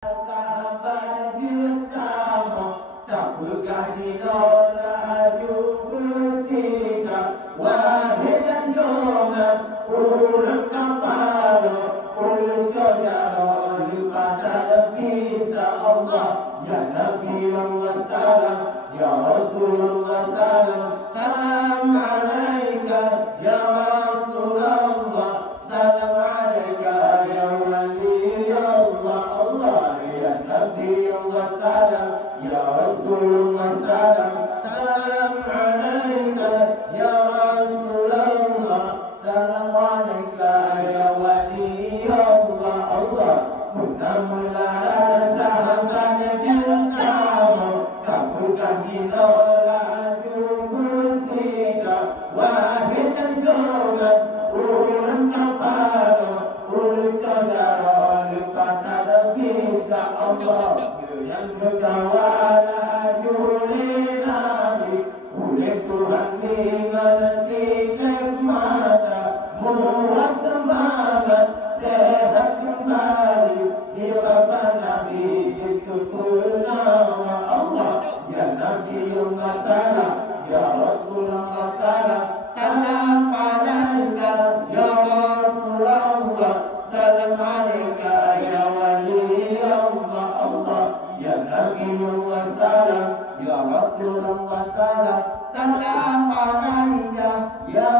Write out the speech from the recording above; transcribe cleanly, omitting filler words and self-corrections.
Sahabat utama, tak berkah didola bersikap. Wahai jantungan, ulang kepala, ulang jara pada bisa Allah. Ya Nabi Allah salam, ya Rasulullah salam, salam alaika ya Rasulullah, salam alaika ya wali Allah. Allah ya Nabi Allah salam, ya Rasulullah salam, salam alaika ya Rasulullah, salam alaika ya wali Allah. Allah mula-mula sahabat utama, tak bukan didola bersikap. Wahai jantungan, ulang kepala, ulang jara pada bisa Allah. Yang kedawala oleh Nabi, oleh Tuhan dengan sikap mata, muat semangat sehat kembali di bapa Nabi itu purnama. Allah ya Nabi Allah salam, ya Rasulullah salam, salam alaika ya Rasulullah, salam alaika ya wali Allah. Allah ya Nabi Allah salam, ya Rasulullah salam, salam alaika ya